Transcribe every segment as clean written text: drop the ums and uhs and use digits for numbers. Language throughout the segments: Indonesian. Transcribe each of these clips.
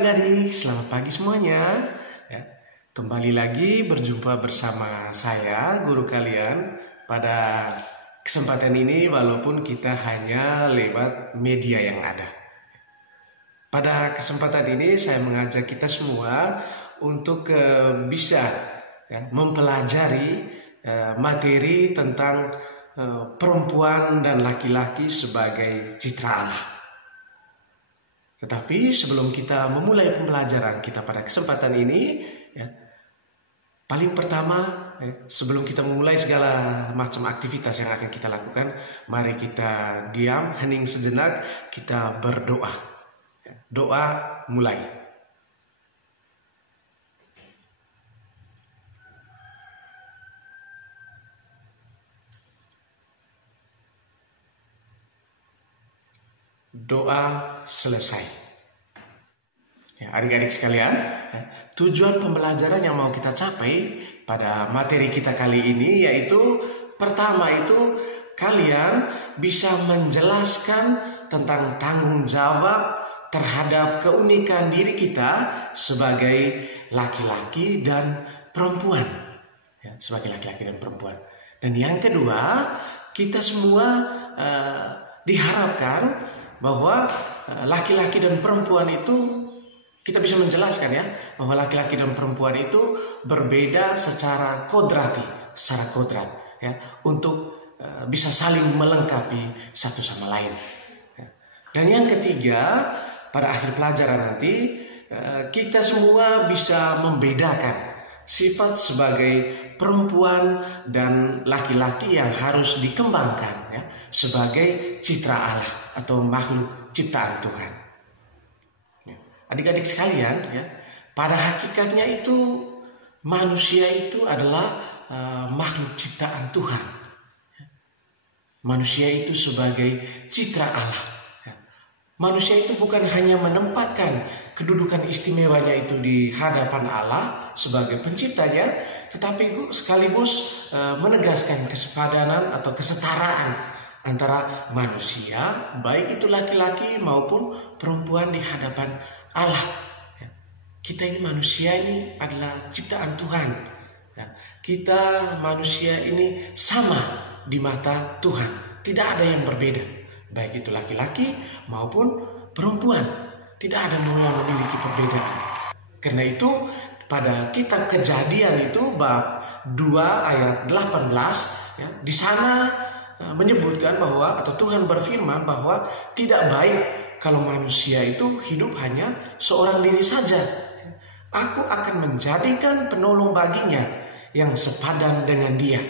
adik-adik, selamat pagi semuanya. Ya, kembali lagi berjumpa bersama saya, guru kalian, pada kesempatan ini walaupun kita hanya lewat media yang ada. Pada kesempatan ini saya mengajak kita semua untuk bisa mempelajari materi tentang perempuan dan laki-laki sebagai citra Allah. Tetapi sebelum kita memulai pembelajaran kita pada kesempatan ini, paling pertama sebelum kita memulai segala macam aktivitas yang akan kita lakukan, mari kita diam, hening sejenak, kita berdoa. Doa mulai. Doa selesai. Ya, adik-adik sekalian, tujuan pembelajaran yang mau kita capai pada materi kita kali ini yaitu pertama itu kalian bisa menjelaskan tentang tanggung jawab terhadap keunikan diri kita sebagai laki-laki dan perempuan. Ya, sebagai laki-laki dan perempuan. Dan yang kedua, kita semua diharapkan bahwa laki-laki dan perempuan itu kita bisa menjelaskan bahwa laki-laki dan perempuan itu berbeda secara kodrat untuk bisa saling melengkapi satu sama lain. Dan yang ketiga, pada akhir pelajaran nanti kita semua bisa membedakan sifat sebagai perempuan dan laki-laki yang harus dikembangkan sebagai citra Allah atau makhluk ciptaan Tuhan. Adik-adik sekalian, pada hakikatnya itu manusia itu adalah makhluk ciptaan Tuhan. Manusia itu sebagai citra Allah. Manusia itu bukan hanya menempatkan kedudukan istimewanya itu di hadapan Allah sebagai penciptanya, tetapi sekaligus menegaskan kesepadanan atau kesetaraan antara manusia, baik itu laki-laki maupun perempuan di hadapan Allah. Kita ini manusia ini adalah ciptaan Tuhan. Kita manusia ini sama di mata Tuhan. Tidak ada yang berbeda, baik itu laki-laki maupun perempuan. Tidak ada yang memiliki perbedaan. Karena itu pada kitab Kejadian itu bab 2 ayat 18 di sana menyebutkan bahwa atau Tuhan berfirman bahwa tidak baik kalau manusia itu hidup hanya seorang diri saja. Aku akan menjadikan penolong baginya yang sepadan dengan dia.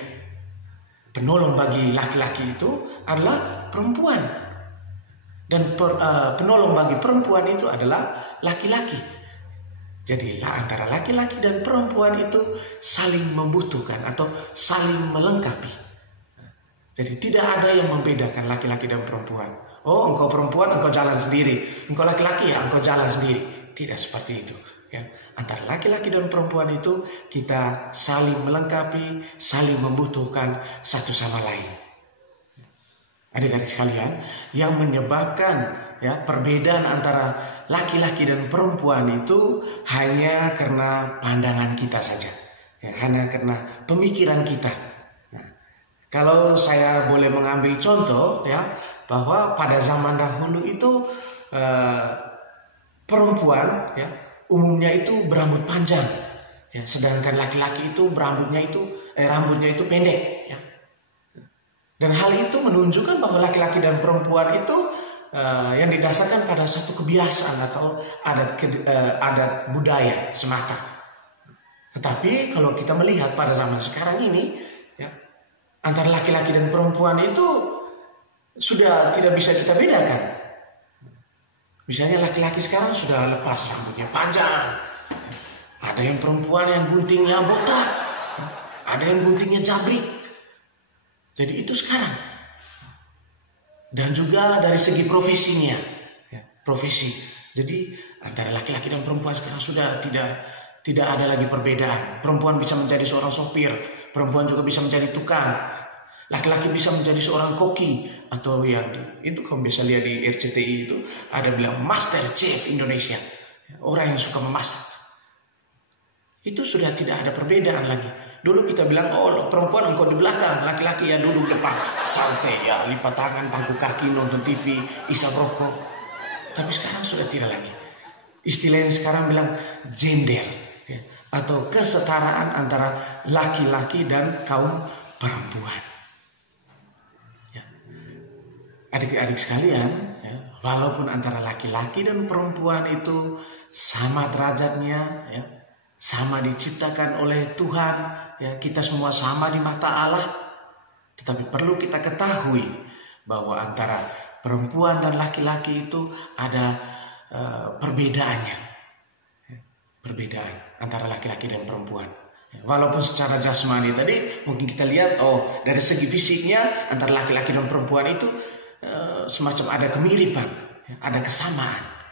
Penolong bagi laki-laki itu adalah perempuan. Dan penolong bagi perempuan itu adalah laki-laki. Jadi antara laki-laki dan perempuan itu saling membutuhkan atau saling melengkapi. Jadi tidak ada yang membedakan laki-laki dan perempuan. Oh, engkau perempuan, engkau jalan sendiri. Engkau laki-laki, engkau jalan sendiri. Tidak seperti itu. Antara laki-laki dan perempuan itu kita saling melengkapi, saling membutuhkan satu sama lain. Adik-adik sekalian, yang menyebabkan perbedaan antara laki-laki dan perempuan itu hanya karena pandangan kita saja. Hanya karena pemikiran kita. Kalau saya boleh mengambil contoh bahwa pada zaman dahulu itu perempuan umumnya itu berambut panjang, sedangkan laki-laki itu rambutnya itu pendek. Dan hal itu menunjukkan bahwa laki-laki dan perempuan itu yang didasarkan pada satu kebiasaan atau adat budaya semata. Tetapi kalau kita melihat pada zaman sekarang ini, antara laki-laki dan perempuan itu sudah tidak bisa kita bedakan. Misalnya laki-laki sekarang sudah lepas rambutnya panjang. Ada yang perempuan yang guntingnya botak. Ada yang guntingnya jabrik. Jadi itu sekarang. Dan juga dari segi profesinya. Profesi. Jadi antara laki-laki dan perempuan sekarang sudah tidak ada lagi perbedaan. Perempuan bisa menjadi seorang sopir. Perempuan juga bisa menjadi tukang. Laki-laki bisa menjadi seorang koki atau yang itu kamu bisa lihat di RCTI itu ada bilang Master Chef Indonesia. orang yang suka memasak. Itu sudah tidak ada perbedaan lagi. Dulu kita bilang, oh perempuan engkau di belakang, laki-laki ya duduk depan, santai ya, lipat tangan, pangku kaki, nonton TV, isap rokok. Tapi sekarang sudah tidak lagi. Istilahnya sekarang bilang gender, ya, atau kesetaraan antara laki-laki dan kaum perempuan. Ya. Adik-adik sekalian, ya, walaupun antara laki-laki dan perempuan itu sama derajatnya, ya, sama diciptakan oleh Tuhan, ya, kita semua sama di mata Allah. Tetapi perlu kita ketahui bahwa antara perempuan dan laki-laki itu ada perbedaannya, ya, perbedaan antara laki-laki dan perempuan. Ya, walaupun secara jasmani tadi mungkin kita lihat, oh dari segi fisiknya antara laki-laki dan perempuan itu semacam ada kemiripan, ya, ada kesamaan.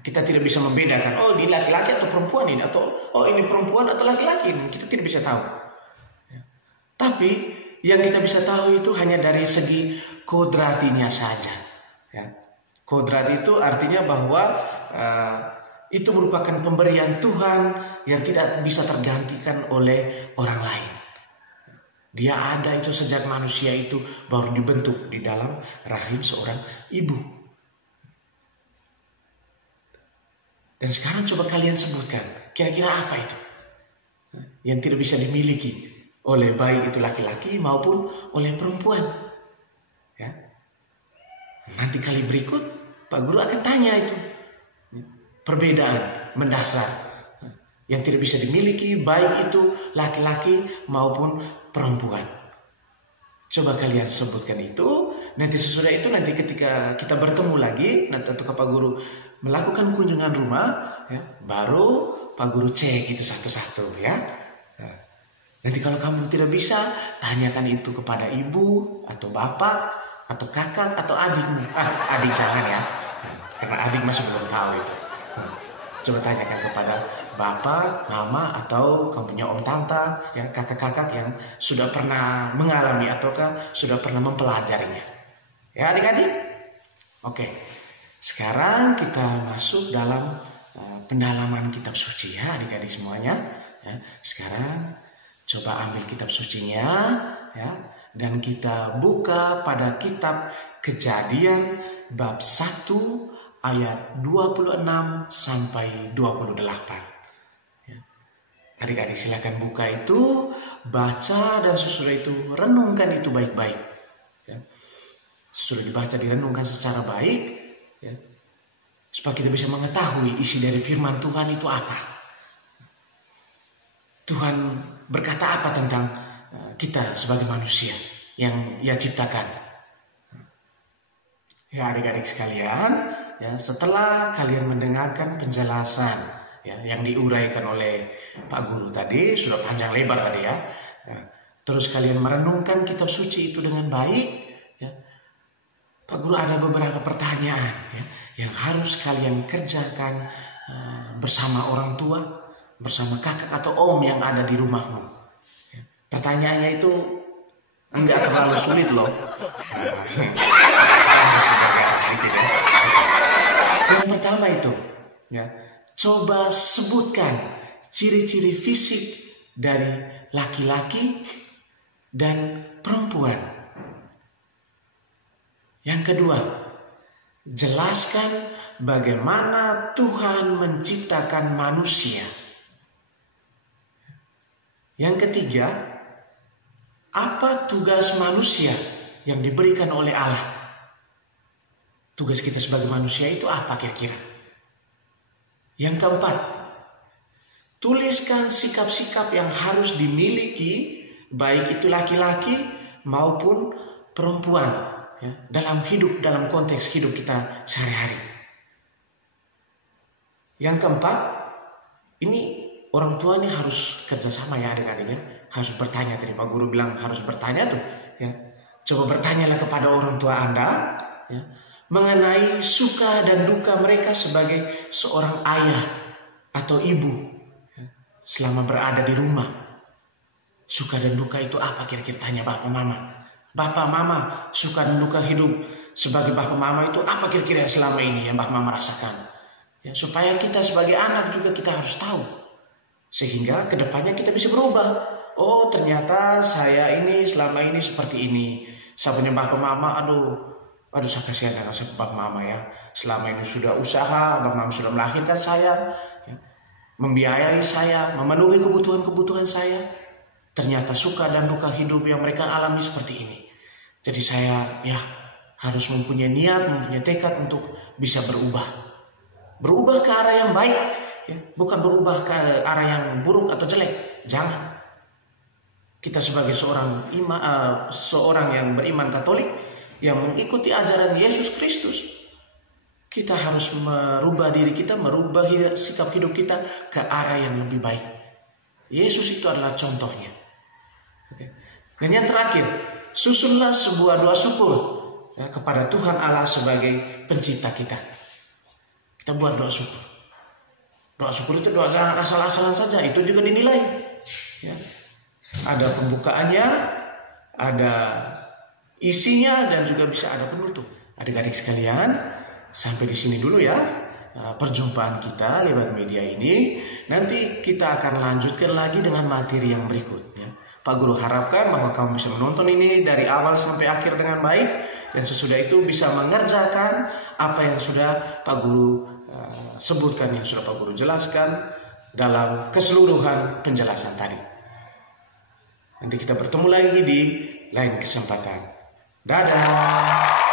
Kita tidak bisa membedakan, oh ini laki-laki atau perempuan ini, atau oh ini perempuan atau laki-laki ini. Kita tidak bisa tahu. Ya. Tapi yang kita bisa tahu itu hanya dari segi kodratinya saja. Ya. Kodrat itu artinya bahwa itu merupakan pemberian Tuhan yang tidak bisa tergantikan oleh orang lain. Dia ada itu sejak manusia itu baru dibentuk di dalam rahim seorang ibu. Dan sekarang coba kalian sebutkan, kira-kira apa itu yang tidak bisa dimiliki oleh baik itu laki-laki maupun oleh perempuan. Ya. Nanti kali berikut Pak Guru akan tanya itu perbedaan mendasar yang tidak bisa dimiliki baik itu laki-laki maupun perempuan. Coba kalian sebutkan itu. Nanti sesudah itu, nanti ketika kita bertemu lagi, nanti atau Pak Guru melakukan kunjungan rumah, ya, baru Pak Guru cek itu satu-satu, ya. Nah, nanti kalau kamu tidak bisa, tanyakan itu kepada ibu atau bapak atau kakak atau adikmu. Adik jangan ya, karena adik masih belum tahu itu. Coba tanyakan kepada bapak, mama, atau kamu punya om tante, ya, kakak-kakak yang sudah pernah mengalami ataukah sudah pernah mempelajarinya. Ya adik-adik? Oke. Sekarang kita masuk dalam pendalaman kitab suci, ya adik-adik semuanya. Ya, sekarang coba ambil kitab sucinya, ya, dan kita buka pada kitab Kejadian bab 1 ayat 26 sampai 28. Ya. Adik-adik silakan buka itu, baca, dan sesudah itu renungkan itu baik-baik. Ya. Sesudah dibaca direnungkan secara baik, ya, supaya kita bisa mengetahui isi dari firman Tuhan itu apa. Tuhan berkata apa tentang kita sebagai manusia yang Ia ciptakan. Ya adik-adik sekalian, ya, setelah kalian mendengarkan penjelasan, ya, yang diuraikan oleh Pak Guru tadi, sudah panjang lebar tadi, ya. Nah, terus kalian merenungkan kitab suci itu dengan baik, ya. Pak Guru ada beberapa pertanyaan, ya, yang harus kalian kerjakan bersama orang tua, bersama kakak atau om yang ada di rumahmu. Ya. Pertanyaannya itu enggak terlalu sulit loh. Yang pertama itu, ya, coba sebutkan ciri-ciri fisik dari laki-laki dan perempuan. Yang kedua, jelaskan bagaimana Tuhan menciptakan manusia. Yang ketiga, apa tugas manusia yang diberikan oleh Allah? Tugas kita sebagai manusia itu apa kira-kira? Yang keempat, tuliskan sikap-sikap yang harus dimiliki baik itu laki-laki maupun perempuan, ya, dalam hidup, dalam konteks hidup kita sehari-hari. Yang keempat, ini orang tua ini harus kerjasama, ya adik-adik, ya. Harus bertanya, tadi Pak Guru bilang harus bertanya tuh, ya. Coba bertanyalah kepada orang tua Anda, ya, mengenai suka dan duka mereka sebagai seorang ayah atau ibu, ya, selama berada di rumah. Suka dan duka itu apa kira-kira, tanya bapak mama. Bapak mama, suka dan duka hidup sebagai bapak mama itu apa kira-kira selama ini yang bapak mama rasakan? Ya, supaya kita sebagai anak juga kita harus tahu. Sehingga kedepannya kita bisa berubah. Oh, ternyata saya ini selama ini seperti ini. Saya penyembah mama, aduh saya kasihan dengan sebab mama ya. Selama ini sudah usaha, mama sudah melahirkan saya, ya, membiayai saya, memenuhi kebutuhan saya. Ternyata suka dan duka hidup yang mereka alami seperti ini. Jadi saya ya harus mempunyai niat, mempunyai tekad untuk bisa berubah. Berubah ke arah yang baik, ya, bukan berubah ke arah yang buruk atau jelek. Jangan. Kita sebagai seorang yang beriman Katolik, yang mengikuti ajaran Yesus Kristus, kita harus merubah diri kita, merubah sikap hidup kita ke arah yang lebih baik. Yesus itu adalah contohnya. Dan yang terakhir, susunlah sebuah doa syukur ya, kepada Tuhan Allah sebagai pencipta kita. Kita buat doa syukur. Doa syukur itu doa asal-asalan saja, itu juga dinilai. Ya. Ada pembukaannya, ada isinya, dan juga bisa ada penutup. Adik-adik sekalian, sampai di sini dulu ya perjumpaan kita lewat media ini. Nanti kita akan lanjutkan lagi dengan materi yang berikutnya. Pak Guru harapkan bahwa kamu bisa menonton ini dari awal sampai akhir dengan baik, dan sesudah itu bisa mengerjakan apa yang sudah Pak Guru sebutkan, yang sudah Pak Guru jelaskan dalam keseluruhan penjelasan tadi. Nanti kita bertemu lagi di lain kesempatan. Dadah.